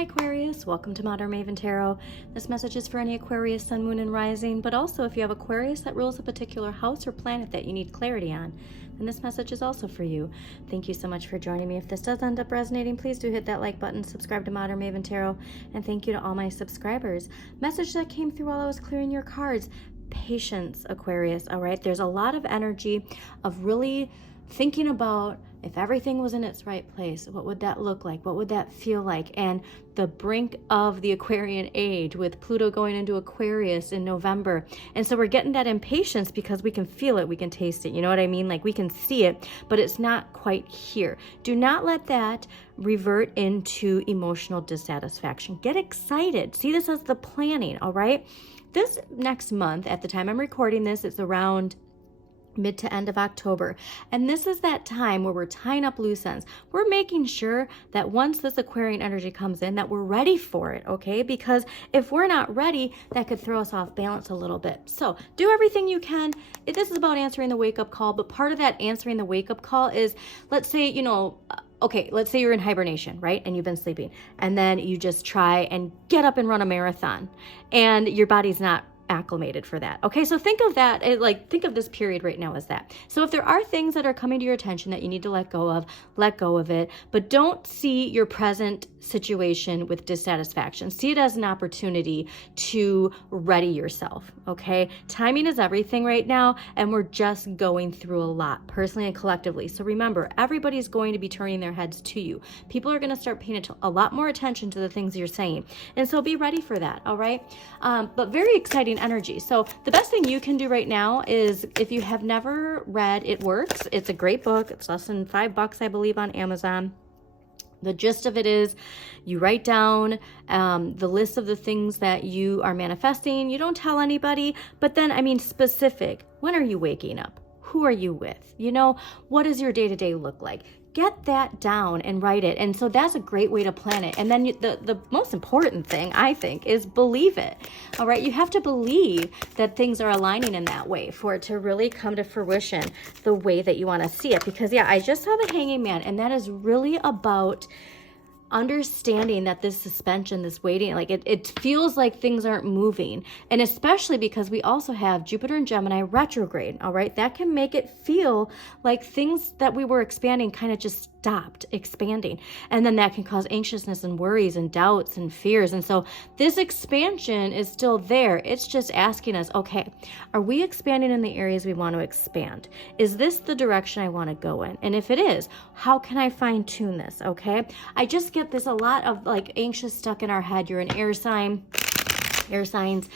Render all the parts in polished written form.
Hi Aquarius, welcome to Modern Maven Tarot. This message is for any Aquarius, Sun, Moon, and Rising, but also if you have Aquarius that rules a particular house or planet that you need clarity on, then this message is also for you. Thank you so much for joining me. If this does end up resonating, please do hit that like button, subscribe to Modern Maven Tarot, and thank you to all my subscribers. Message that came through while I was clearing your cards. Patience, Aquarius, all right? There's a lot of energy of really thinking about if everything was in its right place, what would that look like? What would that feel like? And the brink of the Aquarian age with Pluto going into Aquarius in November. And so we're getting that impatience because we can feel it, we can taste it. You know what I mean? Like we can see it, but it's not quite here. Do not let that revert into emotional dissatisfaction. Get excited. See this as the planning, all right? This next month, at the time I'm recording this, it's around mid to end of October. And this is that time where we're tying up loose ends. We're making sure that once this Aquarian energy comes in, that we're ready for it, okay? Because if we're not ready, that could throw us off balance a little bit. So do everything you can. This is about answering the wake-up call, but part of that answering the wake-up call is, let's say, let's say you're in hibernation, right? And you've been sleeping. And then you just try and get up and run a marathon. And your body's not acclimated for that. Okay, so think of that, think of this period right now as that. So if there are things that are coming to your attention that you need to let go of it, but don't see your present situation with dissatisfaction. See it as an opportunity to ready yourself, okay? Timing is everything right now, and we're just going through a lot, personally and collectively. So remember, everybody's going to be turning their heads to you. People are going to start paying a lot more attention to the things you're saying, and so be ready for that, all right? But very exciting energy. So the best thing you can do right now is, if you have never read It Works, it's a great book. It's less than $5, I believe, on Amazon. The gist of it is you write down the list of the things that you are manifesting. You don't tell anybody, but then, specific. When are you waking up? Who are you with? What does your day-to-day look like? Get that down and write it. And so that's a great way to plan it. And then the most important thing, I think, is believe it. All right. You have to believe that things are aligning in that way for it to really come to fruition the way that you want to see it. Because I just saw the Hanging Man, and that is really about understanding that this suspension, this waiting, it feels like things aren't moving. And especially because we also have Jupiter and Gemini retrograde, all right? That can make it feel like things that we were expanding kind of just stopped expanding. And then that can cause anxiousness and worries and doubts and fears. And so this expansion is still there. It's just asking us, okay, are we expanding in the areas we want to expand? Is this the direction I want to go in? And if it is, how can I fine tune this? Okay. I just get this a lot of anxious stuck in our head. You're an air sign. Air signs,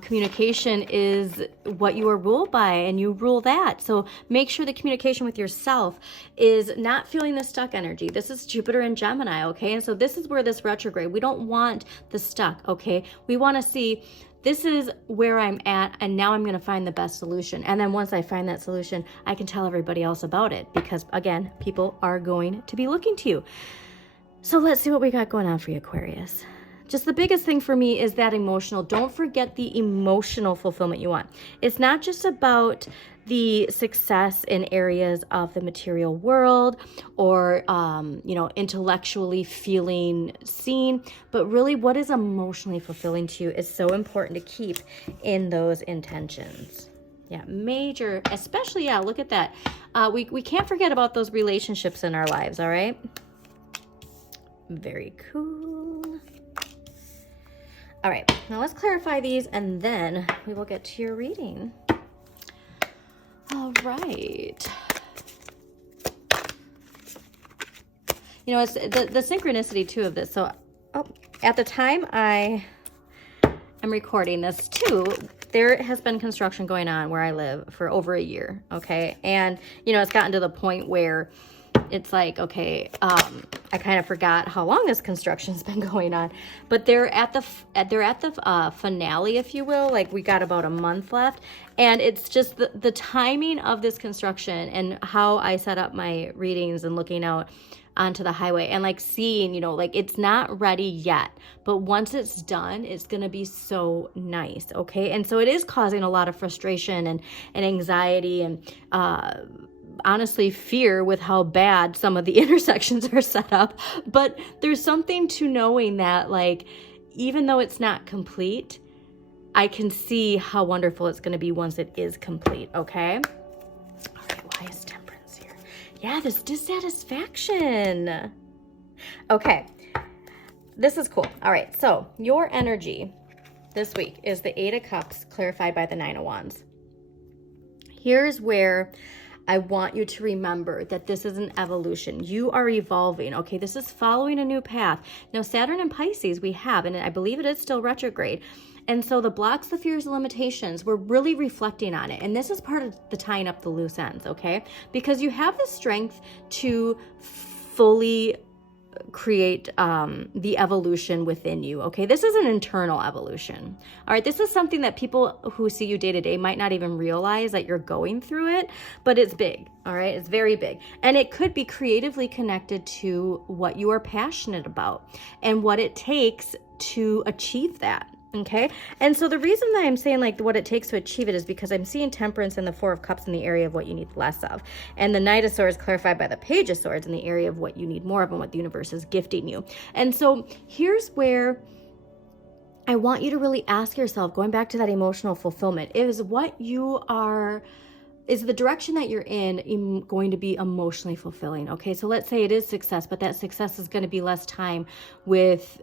communication is what you are ruled by, and you rule that. So make sure the communication with yourself is not feeling the stuck energy. This is Jupiter and Gemini, okay? And so this is where this retrograde, we don't want the stuck, okay? We want to see, this is where I'm at, and now I'm going to find the best solution. And then once I find that solution, I can tell everybody else about it, because again, people are going to be looking to you. So let's see what we got going on for you, Aquarius. Just the biggest thing for me is that emotional. Don't forget the emotional fulfillment you want. It's not just about the success in areas of the material world or, intellectually feeling seen, but really what is emotionally fulfilling to you is so important to keep in those intentions. Yeah, major, especially, look at that. We can't forget about those relationships in our lives, all right? Very cool. All right, now let's clarify these, and then we will get to your reading. All right. It's the synchronicity too of this. So, at the time I am recording this too, there has been construction going on where I live for over a year, okay? And, it's gotten to the point where it's like, okay, I kind of forgot how long this construction's been going on, but they're at the finale, if you will. We got about a month left, and it's just the timing of this construction and how I set up my readings and looking out onto the highway and seeing, it's not ready yet, but once it's done, it's going to be so nice. Okay. And so it is causing a lot of frustration and anxiety and, honestly fear with how bad some of the intersections are set up. But there's something to knowing that, like, even though it's not complete, I can see how wonderful it's going to be once it is complete, okay? All right, why is temperance here? Yeah, this dissatisfaction. Okay, this is cool. All right, so your energy this week is the 8 of Cups clarified by the 9 of Wands. Here's where I want you to remember that this is an evolution. You are evolving, okay? This is following a new path. Now, Saturn and Pisces we have, and I believe it is still retrograde. And so the blocks, the fears, the limitations, we're really reflecting on it. And this is part of the tying up the loose ends, okay? Because you have the strength to fully create the evolution within you, okay? This is an internal evolution, all right? This is something that people who see you day to day might not even realize that you're going through it, but it's big, all right? It's very big. And it could be creatively connected to what you are passionate about and what it takes to achieve that. Okay. And so the reason that I'm saying like what it takes to achieve it is because I'm seeing temperance and the 4 of Cups in the area of what you need less of. And the Knight of Swords clarified by the Page of Swords in the area of what you need more of and what the universe is gifting you. And so here's where I want you to really ask yourself, going back to that emotional fulfillment, is what you are, is the direction that you're in going to be emotionally fulfilling? Okay, so let's say it is success, but that success is going to be less time with,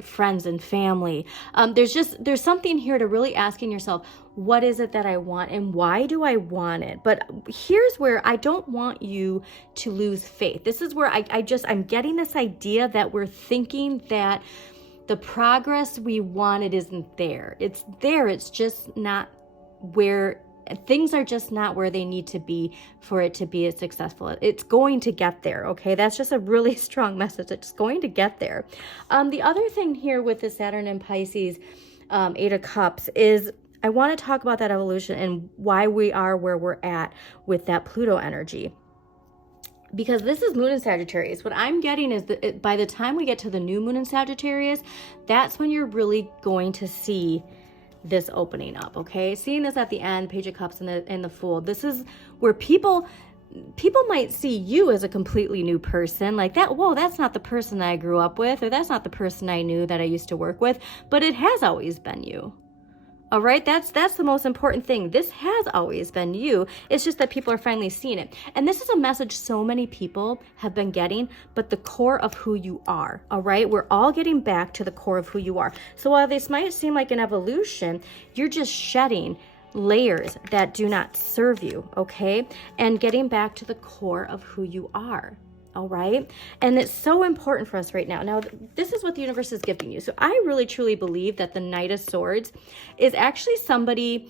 friends and family. There's something here to really asking yourself, what is it that I want and why do I want it? But here's where I don't want you to lose faith. This is where I'm getting this idea that we're thinking that the progress we wanted isn't there. It's there, it's just not where things are just not where they need to be for it to be as successful. It's going to get there, okay? That's just a really strong message. It's going to get there. The other thing here with the Saturn and Pisces 8 of Cups is I want to talk about that evolution and why we are where we're at with that Pluto energy. Because this is Moon in Sagittarius. What I'm getting is that by the time we get to the new Moon in Sagittarius, that's when you're really going to see this opening up, okay? Seeing this at the end, Page of Cups and the Fool, this is where people might see you as a completely new person, like that, whoa, that's not the person that I grew up with, or that's not the person I knew that I used to work with, but it has always been you. All right, that's the most important thing. This has always been you. It's just that people are finally seeing it. And this is a message so many people have been getting, but the core of who you are, all right? We're all getting back to the core of who you are. So while this might seem like an evolution, you're just shedding layers that do not serve you, okay? And getting back to the core of who you are. All right. And it's so important for us right now. Now, this is what the universe is gifting you. So I really, truly believe that the Knight of Swords is actually somebody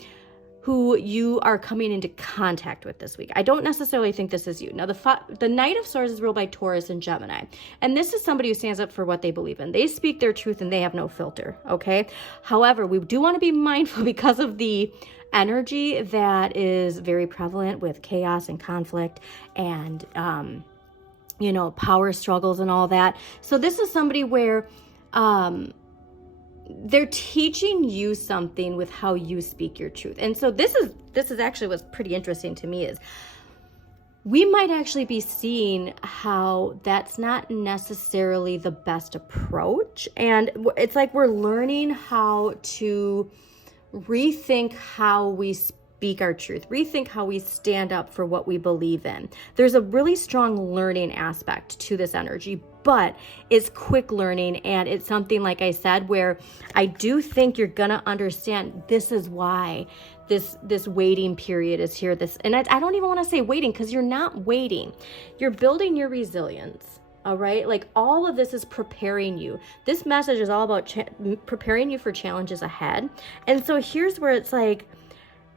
who you are coming into contact with this week. I don't necessarily think this is you. Now, the Knight of Swords is ruled by Taurus and Gemini. And this is somebody who stands up for what they believe in. They speak their truth and they have no filter. Okay. However, we do want to be mindful because of the energy that is very prevalent with chaos and conflict and, power struggles and all that. So this is somebody where they're teaching you something with how you speak your truth. And so this is actually what's pretty interesting to me is we might actually be seeing how that's not necessarily the best approach. And it's like we're learning how to rethink how we speak our truth, rethink how we stand up for what we believe in. There's a really strong learning aspect to this energy, but it's quick learning. And it's something, like I said, where I do think you're going to understand this is why this waiting period is here. And I don't even want to say waiting because you're not waiting. You're building your resilience. All right. Like all of this is preparing you. This message is all about preparing you for challenges ahead. And so here's where it's like,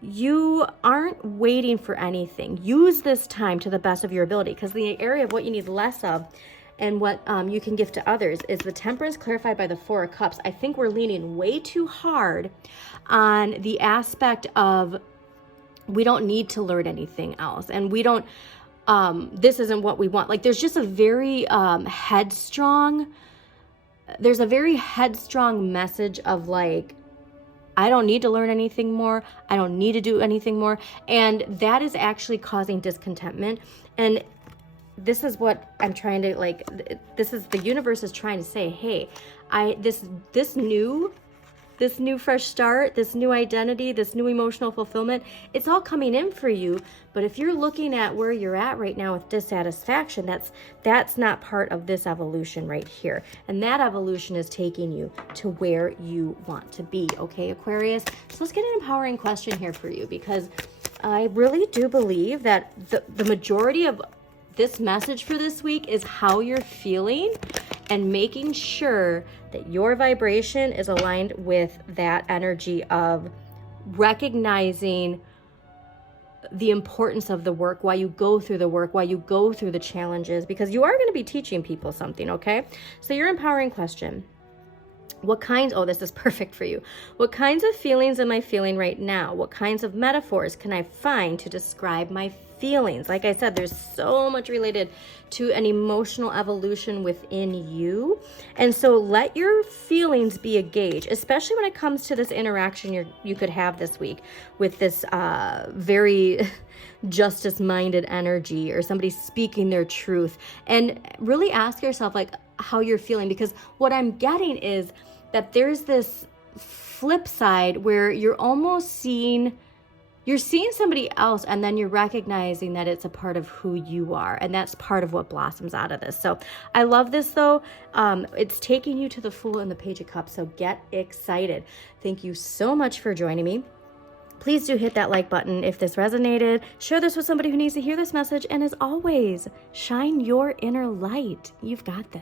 you aren't waiting for anything. Use this time to the best of your ability, because the area of what you need less of and what you can give to others is the Temperance clarified by the 4 of Cups. I think we're leaning way too hard on the aspect of we don't need to learn anything else, and we don't this isn't what we want. Like there's just a very headstrong message of like, I don't need to learn anything more. I don't need to do anything more. And that is actually causing discontentment. And this is what I'm trying to this is the universe is trying to say, hey, this new fresh start, this new identity, this new emotional fulfillment, it's all coming in for you. But if you're looking at where you're at right now with dissatisfaction, that's not part of this evolution right here. And that evolution is taking you to where you want to be. Okay, Aquarius? So let's get an empowering question here for you, because I really do believe that the majority of this message for this week is how you're feeling and making sure that your vibration is aligned with that energy of recognizing the importance of the work, why you go through the work, why you go through the challenges, because you are going to be teaching people something, okay? So your empowering question. This is perfect for you. What kinds of feelings am I feeling right now? What kinds of metaphors can I find to describe my feelings? Like I said, there's so much related to an emotional evolution within you. And so let your feelings be a gauge, especially when it comes to this interaction you could have this week with this very justice-minded energy, or somebody speaking their truth. And really ask yourself how you're feeling, because what I'm getting is that there's this flip side where you're seeing somebody else, and then you're recognizing that it's a part of who you are, and that's part of what blossoms out of this. So I love this though. It's taking you to the Fool and the Page of Cups, so get excited. Thank you so much for joining me. Please do hit that like button if this resonated. Share this with somebody who needs to hear this message, and as always, shine your inner light. You've got this.